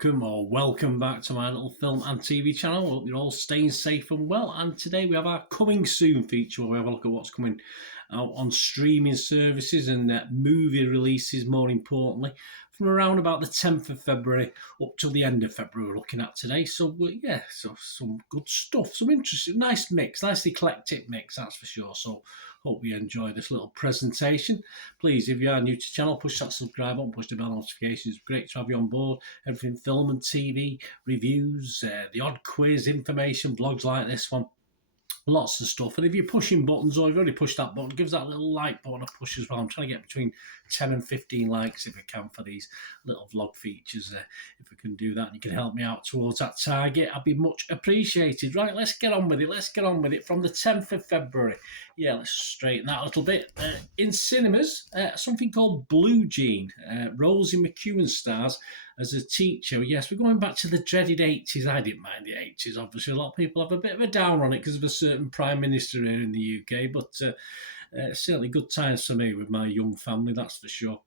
welcome or welcome back to my little film and TV channel. Hope you're all staying safe and well. And today we have our coming soon feature where we have a look at what's coming out on streaming services and movie releases, more importantly, from around about the 10th of February up till the end of February we're looking at today. So some good stuff, some interesting, nice mix, nice eclectic mix, that's for sure. So hope you enjoy this little presentation. Please, if you are new to the channel, push that subscribe button, push the bell notifications. It's great to have you on board. Everything film and TV, reviews, the odd quiz, information, blogs like this one. Lots of stuff. And if you're pushing buttons or you've already pushed that button, give us that little like button a push as well. I'm trying to get between 10 and 15 likes if I can for these little vlog features. If we can do that and you can help me out towards that target, I'd be much appreciated. Right, let's get on with it. Let's get on with it. From the 10th of February. Yeah, let's straighten that a little bit. In cinemas, something called Blue Jean. Rosie McEwen stars as a teacher. Yes, we're going back to the dreaded 80s. I didn't mind the 80s. Obviously, a lot of people have a bit of a down on it because of a certain Prime Minister here in the UK, but certainly good times for me with my young family, that's for sure.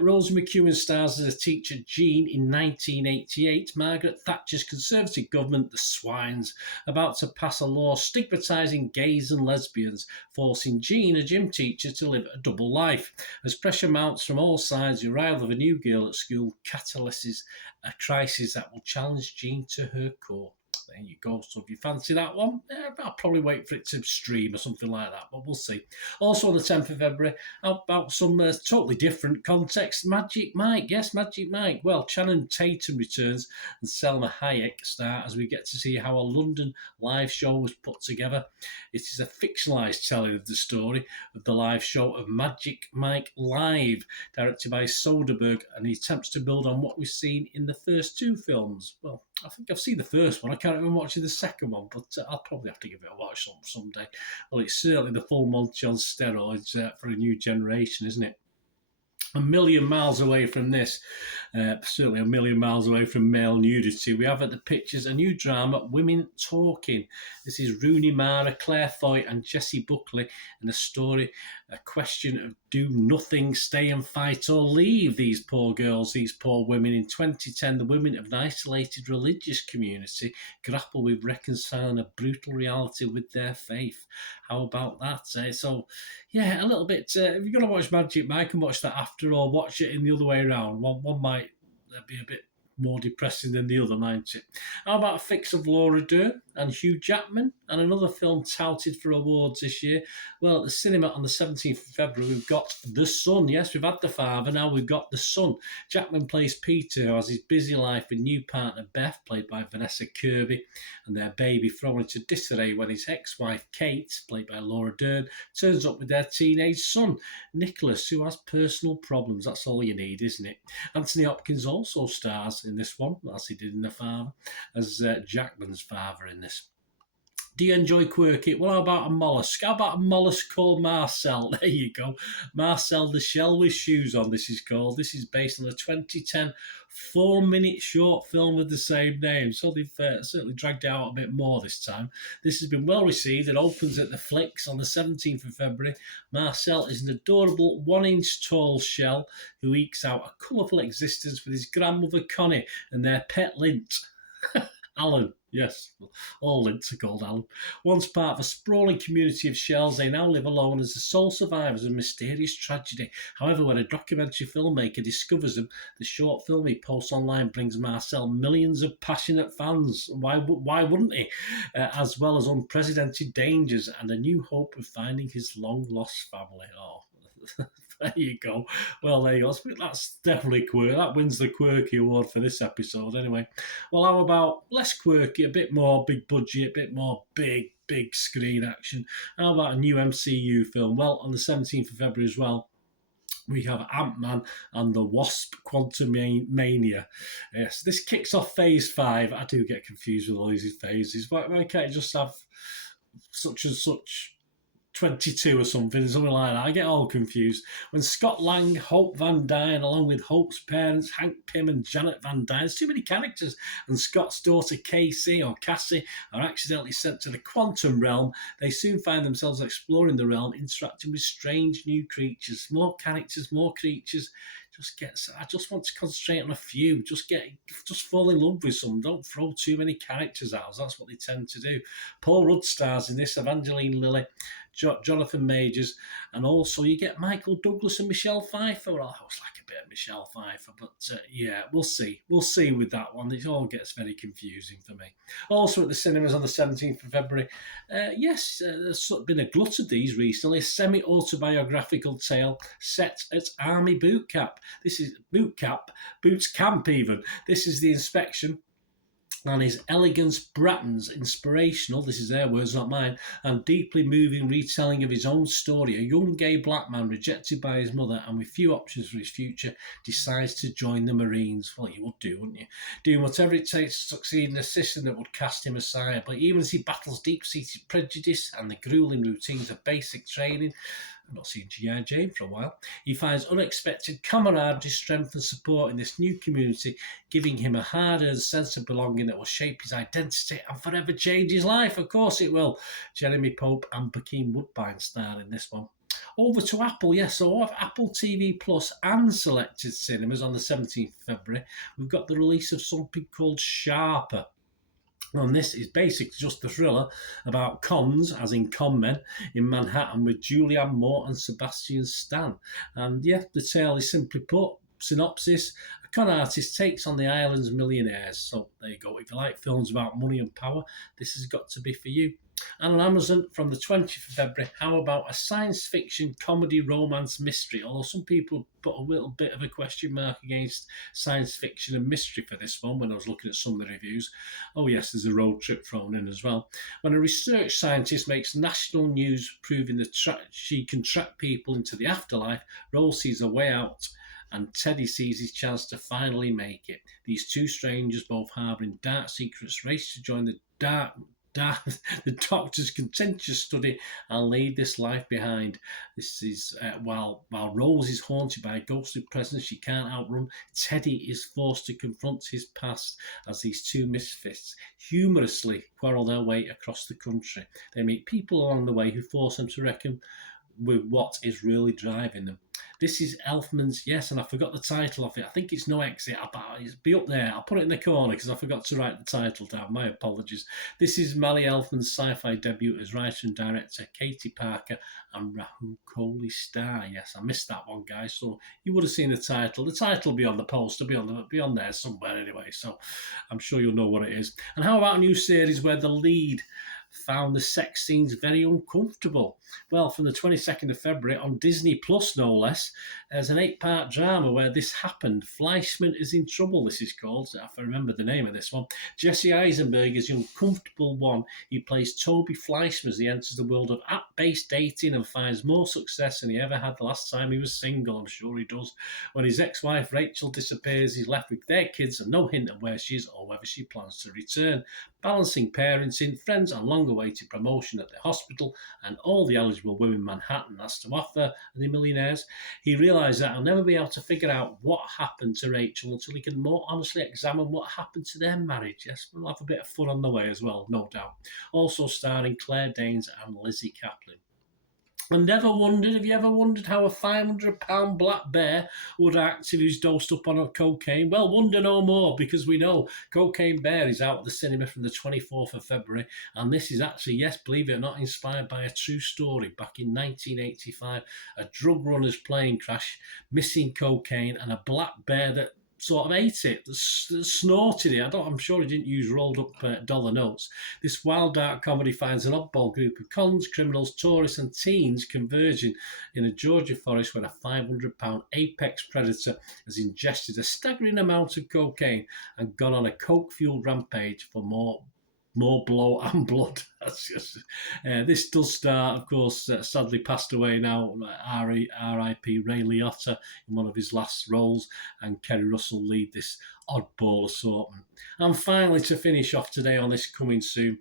Rosie McEwen stars as a teacher, Jean, in 1988. Margaret Thatcher's Conservative government, the Swines, about to pass a law stigmatising gays and lesbians, forcing Jean, a gym teacher, to live a double life. As pressure mounts from all sides, the arrival of a new girl at school catalyses a crisis that will challenge Jean to her core. There you go. So if you fancy that one, I'll probably wait for it to stream or something like that, but we'll see. Also on the 10th of February, about some totally different context, Magic Mike. Yes, Magic Mike. Well, Channing Tatum returns and Selma Hayek star as we get to see how a London live show was put together. It is a fictionalised telling of the story of the live show of Magic Mike Live, directed by Soderbergh, and he attempts to build on what we've seen in the first two films. Well, I think I've seen the first one. I can't remember watching the second one, but I'll probably have to give it a watch someday. Well, it's certainly the full Monty on steroids for a new generation, isn't it? A million miles away from this, certainly a million miles away from male nudity, we have at the pictures a new drama, Women Talking. This is Rooney Mara, Claire Foy and Jessie Buckley, and a story, a question of do nothing, stay and fight or leave these poor girls, these poor women. In 2010, the women of an isolated religious community grapple with reconciling a brutal reality with their faith. How about that? So, yeah, a little bit, if you're going to watch Magic Mike and watch that after or watch it in the other way around, one might be a bit more depressing than the other, might it? How about a fix of Laura Dern and Hugh Jackman and another film touted for awards this year? Well, at the cinema on the 17th of February, we've got The Son. Yes, we've had The Father, now we've got The Son. Jackman plays Peter, who has his busy life with new partner Beth, played by Vanessa Kirby, and their baby thrown into disarray when his ex-wife Kate, played by Laura Dern, turns up with their teenage son, Nicholas, who has personal problems. That's all you need, isn't it? Anthony Hopkins also stars in this one, as he did in The Father, as Jackman's father in this. Do you enjoy quirky? Well, how about a mollusk? How about a mollusk called Marcel? There you go. Marcel the Shell with Shoes On, this is called. This is based on a 2010 4-minute short film with the same name. So they've certainly dragged it out a bit more this time. This has been well received. It opens at the Flicks on the 17th of February. Marcel is an adorable 1-inch tall shell who ekes out a colourful existence with his grandmother Connie and their pet Lint. Alan, yes, all lints are called Alan. Once part of a sprawling community of shells, they now live alone as the sole survivors of a mysterious tragedy. However, when a documentary filmmaker discovers them, the short film he posts online brings Marcel millions of passionate fans. Why wouldn't he? As well as unprecedented dangers and a new hope of finding his long-lost family. Oh, there you go. Well, there you go. That's definitely quirky. That wins the quirky award for this episode anyway. Well, how about less quirky, a bit more big budget, a bit more big screen action? How about a new MCU film? Well, on the 17th of February as well, we have Ant-Man and the Wasp Quantumania. Yes, this kicks off Phase 5. I do get confused with all these phases. Why can't you just have such and such 22 or something like that? I get all confused. When Scott Lang, Hope Van Dyne, along with Hope's parents, Hank Pym and Janet Van Dyne, there's too many characters, and Scott's daughter Cassie are accidentally sent to the quantum realm, they soon find themselves exploring the realm, interacting with strange new creatures. More characters, more creatures. I just want to concentrate on a few. Just fall in love with some. Don't throw too many characters out. That's what they tend to do. Paul Rudd stars in this, Evangeline Lilly, Jonathan Majors, and also you get Michael Douglas and Michelle Pfeiffer. Well, I always like a bit of Michelle Pfeiffer, but yeah, we'll see. We'll see with that one. It all gets very confusing for me. Also at the cinemas on the 17th of February, yes, there's been a glut of these recently. A semi-autobiographical tale set at Army boot camp. This is boot camp even. This is the inspection. And his elegance Bratton's inspirational, this is their words, not mine, and deeply moving retelling of his own story. A young gay black man rejected by his mother and with few options for his future decides to join the Marines. Well, you would do, wouldn't you? Doing whatever it takes to succeed in a system that would cast him aside. But even as he battles deep-seated prejudice and the grueling routines of basic training, I've not seen G.I. Jane for a while, he finds unexpected camaraderie, strength and support in this new community, giving him a hard-earned sense of belonging that will shape his identity and forever change his life. Of course it will. Jeremy Pope and Bokeem Woodbine star in this one. Over to Apple, yes, so off Apple TV Plus and selected cinemas on the 17th of February, we've got the release of something called Sharper. And this is basically just the thriller about cons, as in con men, in Manhattan with Julianne Moore and Sebastian Stan. And yeah, the tale is simply put, synopsis, a con artist takes on the island's millionaires. So there you go. If you like films about money and power, this has got to be for you. And on Amazon from the 20th of February, how about a science fiction comedy romance mystery? Although some people put a little bit of a question mark against science fiction and mystery for this one when I was looking at some of the reviews. Oh yes, there's a road trip thrown in as well. When a research scientist makes national news proving that she can track people into the afterlife, Rose sees a way out and Teddy sees his chance to finally make it. These two strangers, both harbouring dark secrets, race to join the doctor's contentious study and leave this life behind. This is while Rose is haunted by a ghostly presence she can't outrun, Teddy is forced to confront his past as these two misfits humorously quarrel their way across the country. They meet people along the way who force them to reckon with what is really driving them. This is Elfman's, yes, and I forgot the title of it. I think it's No Exit. It'll be up there. I'll put it in the corner because I forgot to write the title down. My apologies. This is Mally Elfman's sci-fi debut as writer and director. Katie Parker and Rahul Kohli star. Yes, I missed that one, guys. So you would have seen the title. The title will be on the post. It'll be on there somewhere anyway. So I'm sure you'll know what it is. And how about a new series where the lead found the sex scenes very uncomfortable? Well, from the 22nd of February on Disney Plus, no less, there's an 8-part drama where this happened. Fleischman is in trouble, this is called, if I remember the name of this one. Jesse Eisenberg is the uncomfortable one. He plays Toby Fleischman as he enters the world of app-based dating and finds more success than he ever had the last time he was single. I'm sure he does. When his ex-wife Rachel disappears, he's left with their kids and no hint of where she is or whether she plans to return. Balancing parenting, friends and long-awaited promotion at the hospital and all the eligible women Manhattan has to offer the millionaires, he realises that he'll never be able to figure out what happened to Rachel until he can more honestly examine what happened to their marriage. Yes, we'll have a bit of fun on the way as well, no doubt. Also starring Claire Danes and Lizzie Kaplan. And have you ever wondered how a 500-pound black bear would act if he was dosed up on a cocaine? Well, wonder no more, because we know Cocaine Bear is out at the cinema from the 24th of February, and this is actually, yes, believe it or not, inspired by a true story. Back in 1985, a drug runner's plane crash, missing cocaine, and a black bear that sort of ate it, snorted it. I'm sure he didn't use rolled up dollar notes. This wild dark comedy finds an oddball group of cons, criminals, tourists and teens converging in a Georgia forest when a 500-pound apex predator has ingested a staggering amount of cocaine and gone on a coke-fueled rampage for more blow and blood. This does star, of course, sadly passed away now, R.I.P. Ray Liotta in one of his last roles, and Kerry Russell lead this oddball assortment. And finally, to finish off today on this coming soon,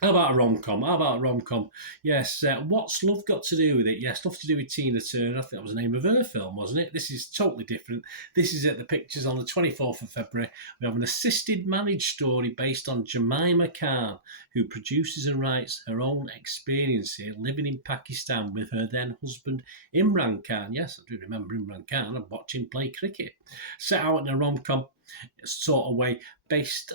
How about a rom-com? How about a rom-com? Yes, what's love got to do with it? Yes, stuff to do with Tina Turner. I think that was the name of her film, wasn't it? This is totally different. This is at the Pictures on the 24th of February. We have an assisted marriage story based on Jemima Khan, who produces and writes her own experience here, living in Pakistan with her then husband Imran Khan. Yes, I do remember Imran Khan. I'm watching play cricket. Set out in a rom-com sort of way, based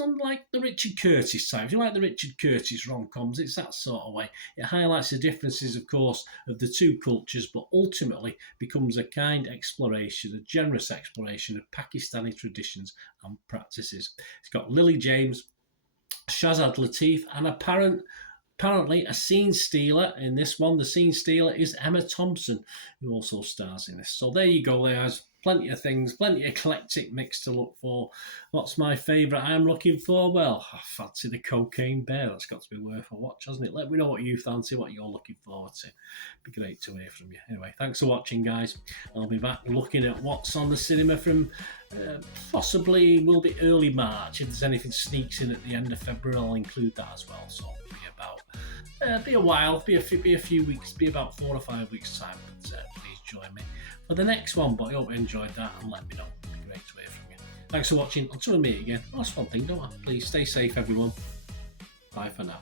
on like the Richard Curtis type. If you like the Richard Curtis rom-coms, it's that sort of way. It highlights the differences, of course, of the two cultures, but ultimately becomes a kind exploration, a generous exploration of Pakistani traditions and practices. It's got Lily James, Shazad Latif, and apparently a scene stealer in this one. The scene stealer is Emma Thompson, who also stars in this. So there you go, there's plenty of things, plenty of eclectic mix to look for. What's my favourite I'm looking for? Well, I fancy the Cocaine Bear. That's got to be worth a watch, hasn't it? Let me know what you fancy, what you're looking forward to. It'd be great to hear from you. Anyway, thanks for watching, guys. I'll be back looking at what's on the cinema from possibly will be early March. If there's anything sneaks in at the end of February, I'll include that as well. So it'll be about be a while, be a few weeks, be about 4 or 5 weeks time. But please join me for the next one. But I hope you enjoyed that and let me know. It'd be great to hear from you. Thanks for watching. Until we meet again. Last one thing, don't I? Please stay safe, everyone. Bye for now.